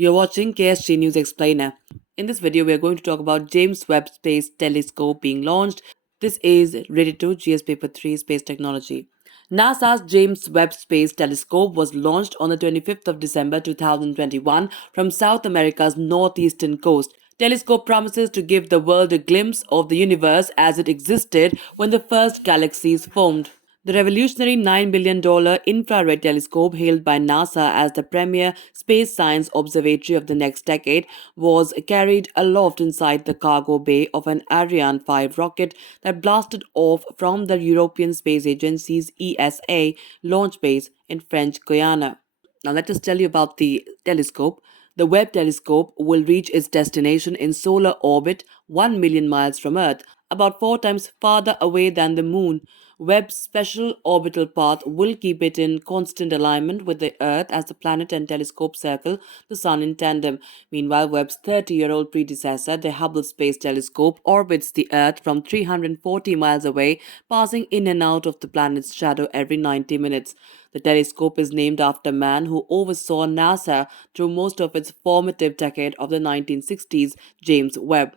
You're watching KSG News Explainer. In this video, we are going to talk about James Webb Space Telescope being launched. This is rated to GS Paper 3 Space Technology. NASA's James Webb Space Telescope was launched on the 25th of December 2021 from South America's northeastern coast. Telescope promises to give the world a glimpse of the universe as it existed when the first galaxies formed. The revolutionary $9 billion infrared telescope, hailed by NASA as the premier space science observatory of the next decade, was carried aloft inside the cargo bay of an Ariane 5 rocket that blasted off from the European Space Agency's ESA launch base in French Guiana. Now, let us tell you about the telescope. The Webb telescope will reach its destination in solar orbit 1 million miles from Earth, about 4 times farther away than the Moon. Webb's special orbital path will keep it in constant alignment with the Earth as the planet and telescope circle the Sun in tandem. Meanwhile, Webb's 30-year-old predecessor, the Hubble Space Telescope, orbits the Earth from 340 miles away, passing in and out of the planet's shadow every 90 minutes. The telescope is named after a man who oversaw NASA through most of its formative decade of the 1960s, James Webb.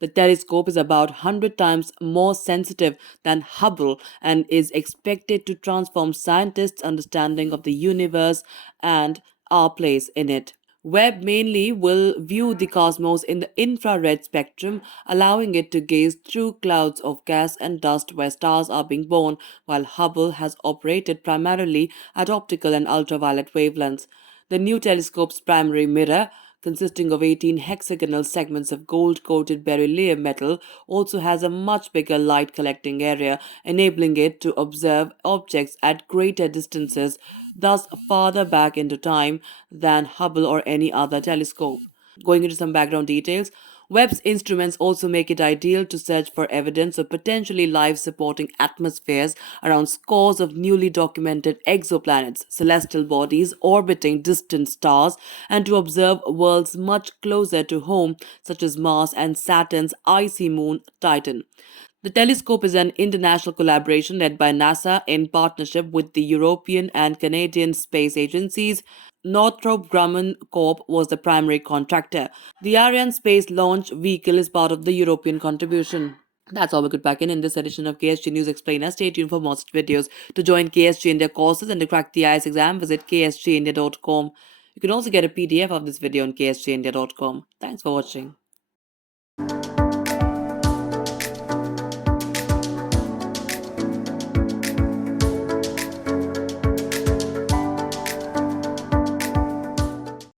The telescope is about 100 times more sensitive than Hubble and is expected to transform scientists' understanding of the universe and our place in it. Webb mainly will view the cosmos in the infrared spectrum, allowing it to gaze through clouds of gas and dust where stars are being born, while Hubble has operated primarily at optical and ultraviolet wavelengths. The new telescope's primary mirror, consisting of 18 hexagonal segments of gold-coated beryllium metal, also has a much bigger light-collecting area, enabling it to observe objects at greater distances, thus farther back into time than Hubble or any other telescope. Going into some background details, Webb's instruments also make it ideal to search for evidence of potentially life supporting atmospheres around scores of newly documented exoplanets, celestial bodies orbiting distant stars, and to observe worlds much closer to home, such as Mars and Saturn's icy moon Titan. The telescope is an international collaboration led by NASA in partnership with the European and Canadian space agencies. Northrop Grumman Corp was the primary contractor. The Ariane space launch vehicle is part of the European contribution. That's all we could pack in this edition of KSG News Explainer. Stay tuned for more such videos. To join KSG India courses and to crack the IELTS exam, visit ksgindia.com. You can also get a PDF of this video on ksgindia.com. Thanks for watching.